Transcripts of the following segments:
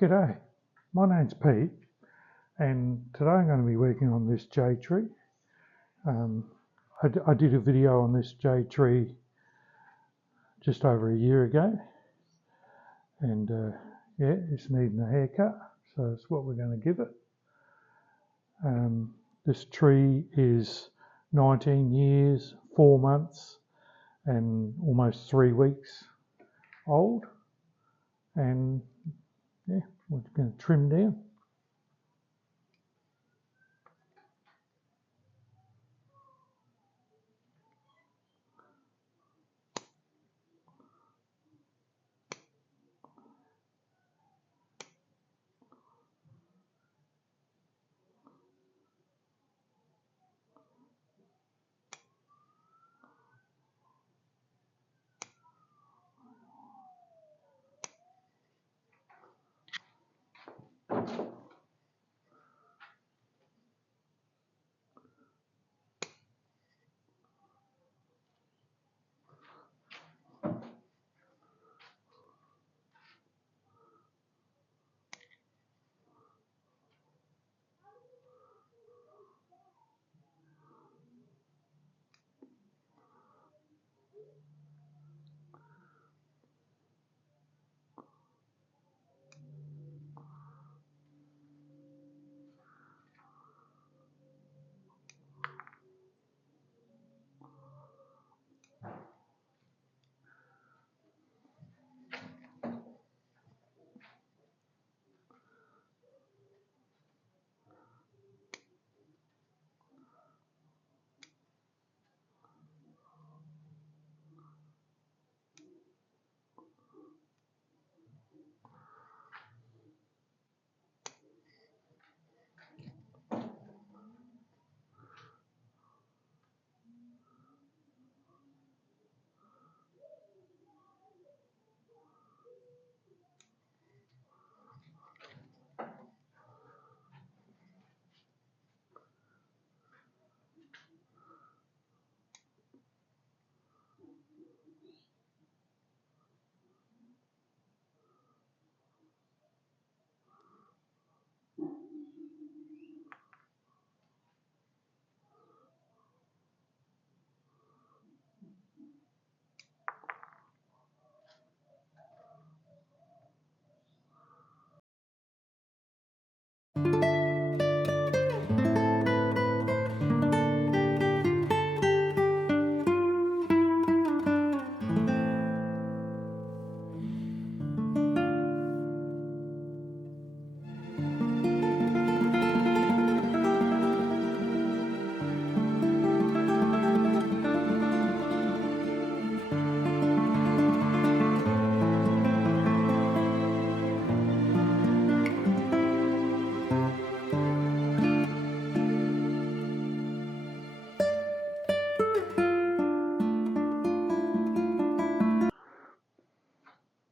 G'day, my name's Pete and today I'm going to be working on this jade tree. I did a video on this jade tree just over a year ago and yeah, it's needing a haircut, so that's what we're going to give it. This tree is 19 years, 4 months and almost 3 weeks old, and yeah, we're going to trim down.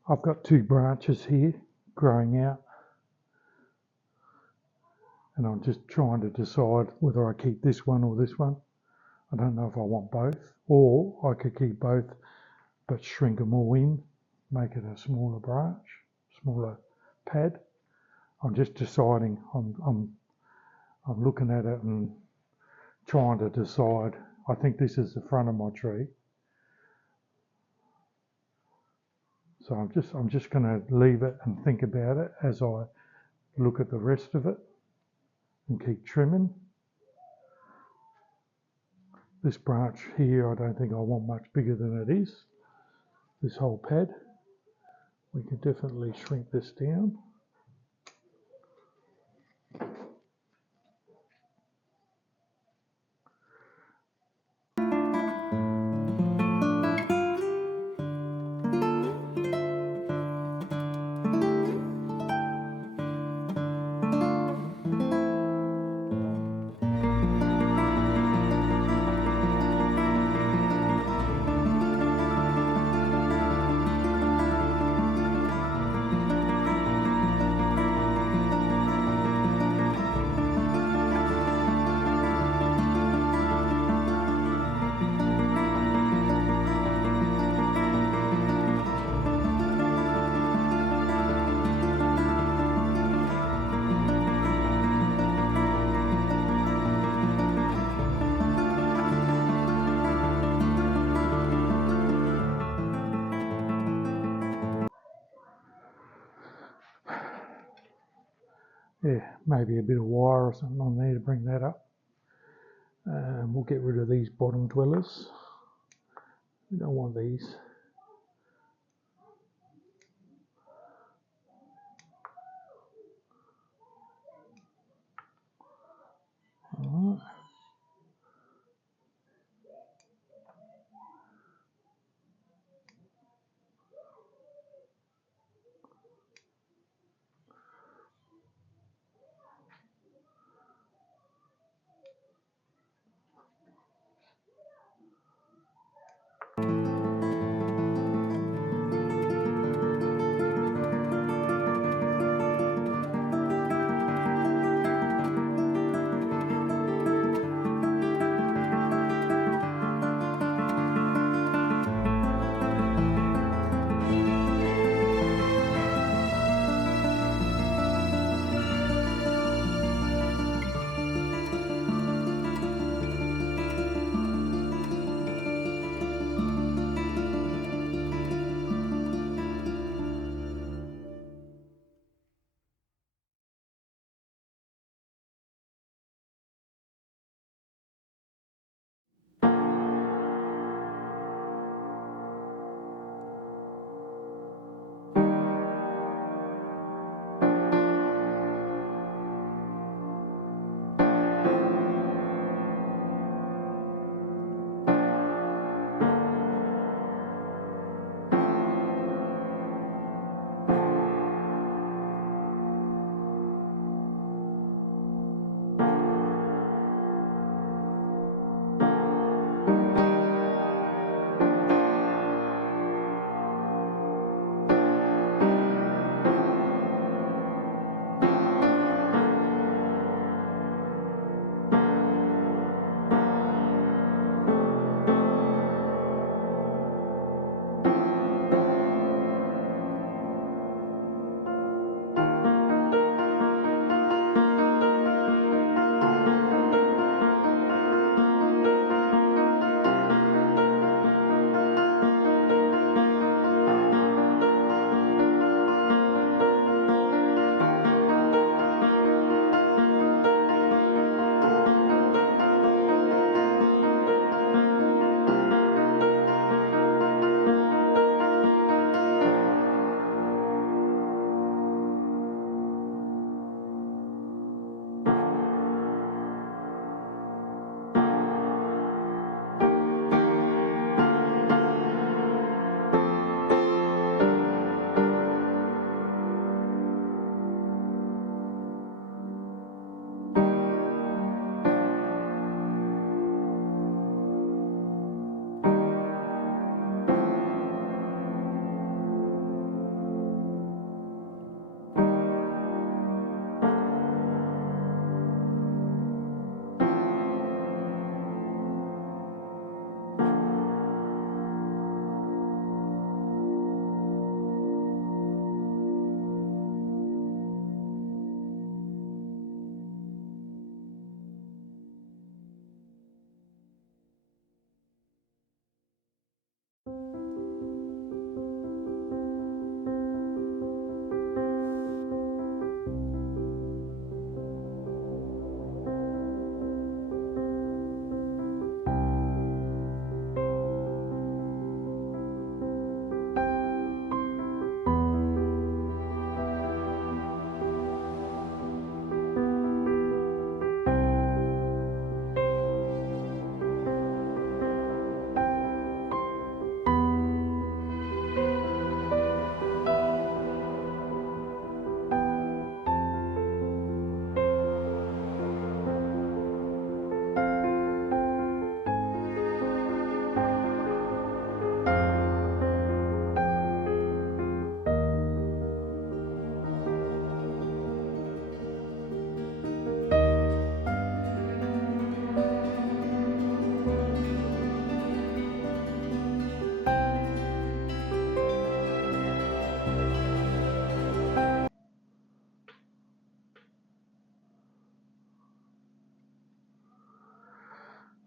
I've got 2 branches here growing out and I'm just trying to decide whether I keep this one or this one. I don't know if I want both, or I could keep both but shrink them all in, make it a smaller branch, smaller pad. I'm just deciding. I'm looking at it and trying to decide. I think this is the front of my tree. So I'm just going to leave it and think about it as I look at the rest of it and keep trimming. This branch here, I don't think I want much bigger than it is. This whole pad, we can definitely shrink this down. yeah, maybe a bit of wire or something on there to bring that up. We'll get rid of these bottom dwellers. We don't want these. All right.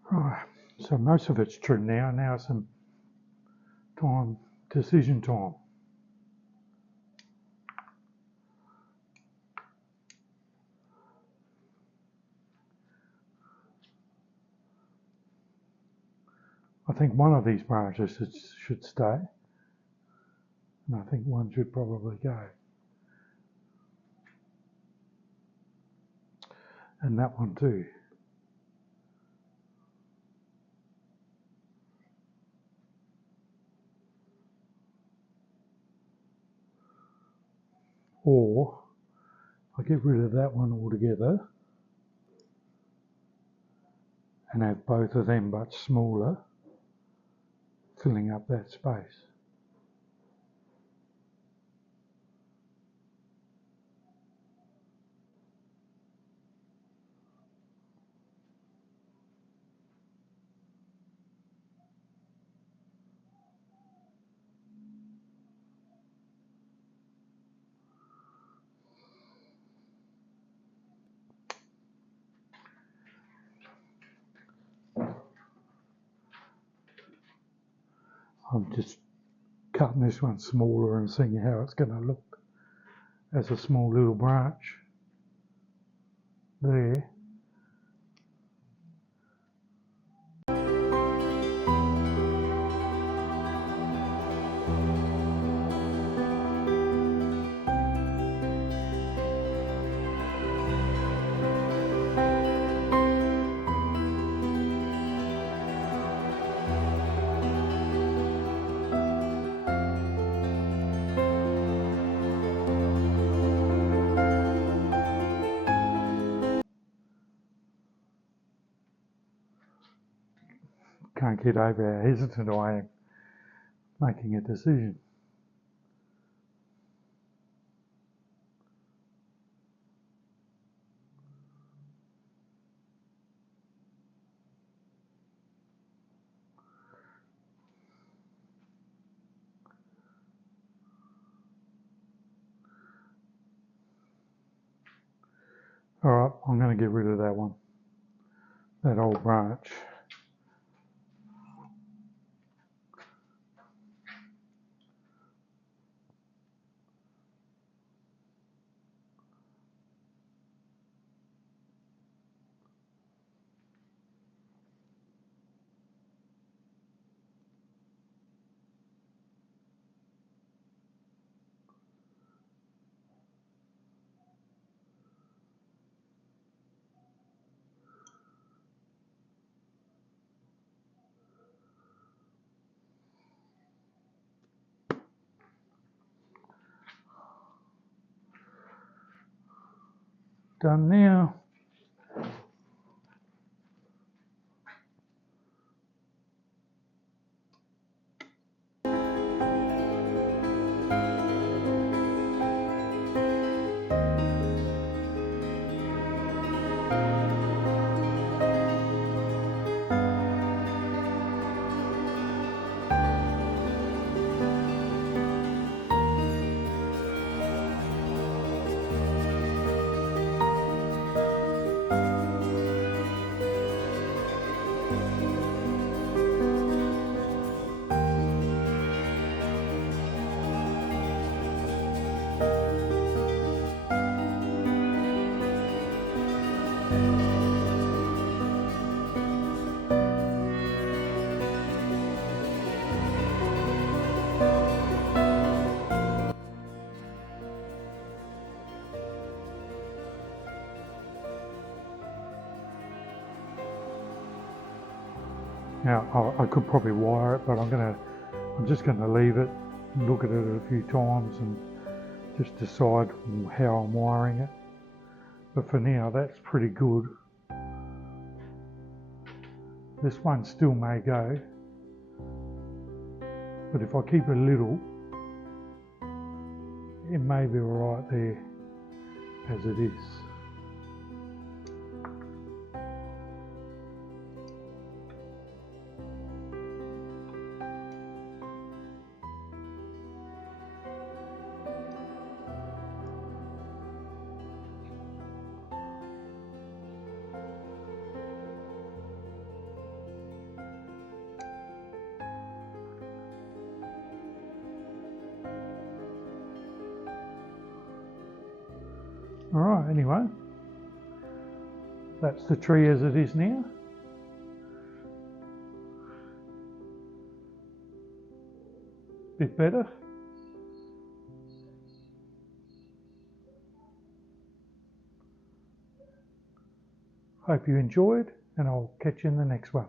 Right, so most of it's true now. Now some time, decision time. I think one of these branches should stay, and I think one should probably go. And that one too. Or I get rid of that one altogether and have both of them but smaller, filling up that space. I'm just cutting this one smaller and seeing how it's going to look as a small little branch there. Can't get over how hesitant I am making a decision. Alright, I'm going to get rid of that one, that old branch. Done now. Now I could probably wire it, but I'm just going to leave it, look at it a few times and just decide how I'm wiring it. But for now, that's pretty good. This one still may go, but if I keep it little, it may be alright there as it is. Alright, anyway, that's the tree as it is now. bit better. Hope you enjoyed, and I'll catch you in the next one.